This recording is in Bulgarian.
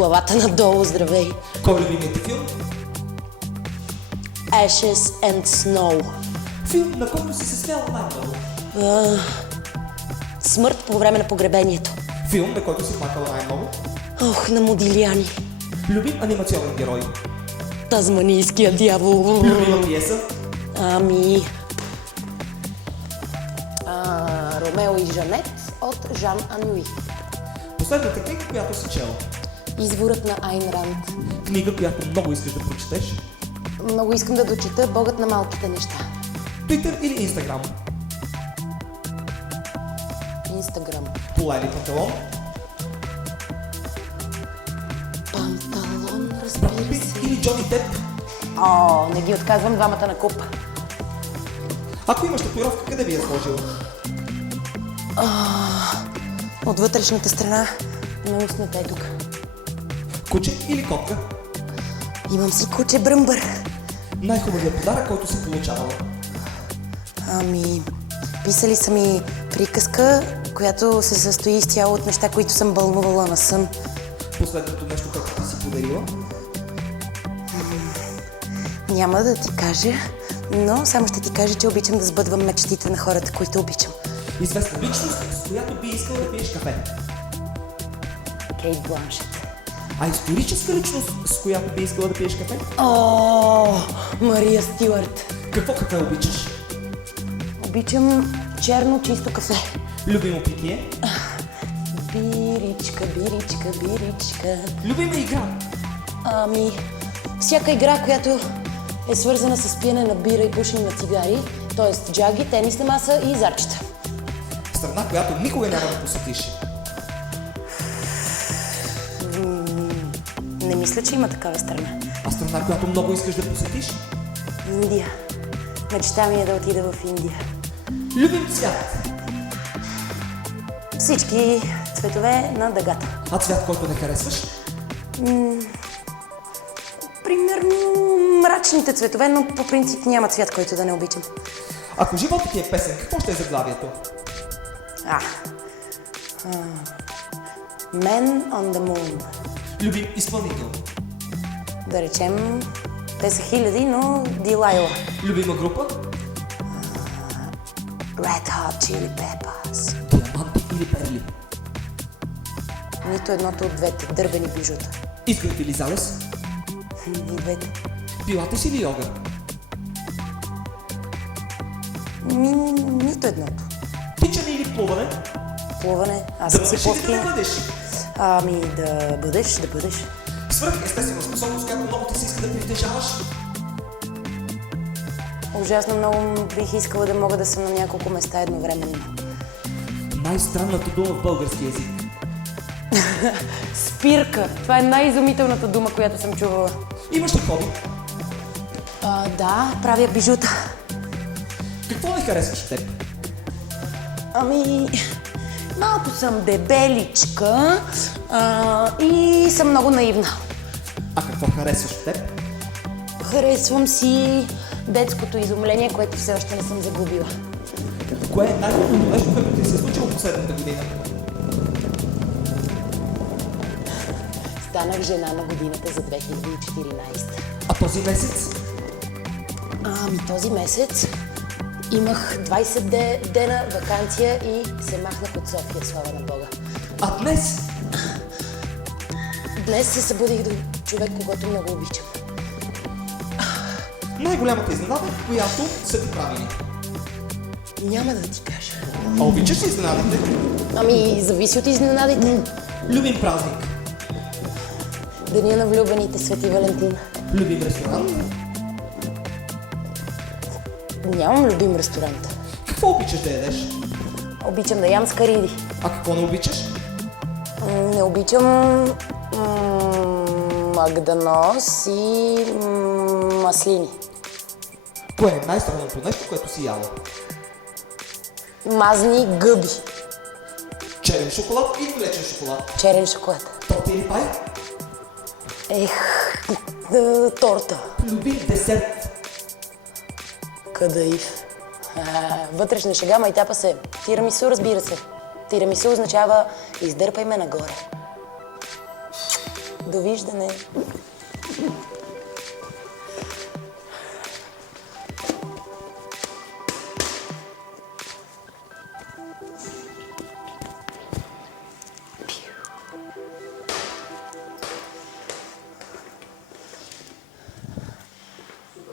главата надолу, здравей. Кой е любимият ти филм? Ashes and Snow. Филм, на който си се смял най-много. Смърт по време на погребението. Филм, на който си плакал най-много. Ох, на Модиляни. Любим анимационен герой. Тазманийския дявол. Любима пиеса. Ами... Ромео и Жанет от Жан Ануи. Последната книга, която си чел. Изворът на Айн Ранд. Книга, която много искаш да прочетеш. Много искам да дочета Богът на малките неща. Твитър или Инстаграм? Инстаграм. Кола или панталон? Панталон, Брат разбира Пит се. или Джони Деп? О, не ги отказвам двамата на куп. Ако имаш татуировка, къде би я сложил? От вътрешната страна на устната е тук. Куче или котка? Имам си куче бръмбър. Най-хубавият подарък, който си получавала. Ами, писали са ми приказка, която се състои изцяло от неща, които съм бълнувала на сън. Последното нещо, което ти си подарила? Няма да ти кажа, но само ще ти кажа, че обичам да сбъдвам мечтите на хората, които обичам. Известна личност, с която би искала да пиеш кафе. Кейт Бланшет. А историческа личност, с която би искала да пиеш кафе? О, Мария Стюарт. Какво кафе обичаш? Обичам черно чисто кафе. Любимо питие? Биричка, биричка, биричка. Любима игра? Ами, всяка игра, която е свързана с пиене на бира и пушене на цигари, т.е. джаги, тенисна маса и зарчета. Страна, която никога няма да посетиш. Не мисля, че има такава страна. А страна, която много искаш да посетиш? Индия. Мечта ми е да отида в Индия. Любим цвят? Всички цветове на дъгата. А цвят, който не харесваш? Примерно мрачните цветове, но по принцип няма цвят, който да не обичам. Ако животът ти е песен, какво ще е заглавието? Man on the Moon. Любим изпълнител? Да речем, те са хиляди, но Дилайла. Любима група? Red Hot Chili Peppers. Диаманти или перли? Нито едното от двете дървени бижута. Изглед или залез? И двете. Пилатес или йога? Нито едното. Тичане или плуване? Плуване. Аз Да съм си бъдеш или да не по-скина. бъдеш? Ами да бъдеш, да бъдеш. Свръх естествена способност, която много ти се иска да притежаваш. Ужасно много бих искала да мога да съм на няколко места едновременно. Най-странната дума в български език. Спирка. Това е най-изумителната дума, която съм чувала. Имаш ли хоби? Да, правя бижута. Какво не харесваш в теб? Ами, малко съм дебеличка и съм много наивна. А какво харесваш в теб? Харесвам си детското изумление, което все още не съм загубила. Кое е най-хубавото нещо, което ти се е случило последната година? Станах жена на годината за 2014. А този месец? Ами този месец имах 20 дена ваканция и се махнах от София, слава на Бога. А днес? Днес се събудих до човек, когото много обичам. Най-голямата изненада, която са ти правили. Няма да ти кажа. А обичаш ли изненадите? Ами, зависи от изненадите. Любим празник? Деня на влюбените, Свети Валентин. Любим ресторант? Нямам любим ресторант. Какво обичаш да ядеш? Обичам да ям скариди. А какво не обичаш? Не обичам магданоз и маслини. Кое е най-странното нещо, което си яла? Мазни гъби. Черен шоколад или млечен шоколад? Черен шоколад. Торта или пай? Торта. Любим десерт? Кадаив. Вътрешна шега, майтапа се. Тирамису, разбира се. Тирамису означава издърпай ме нагоре. Довиждане!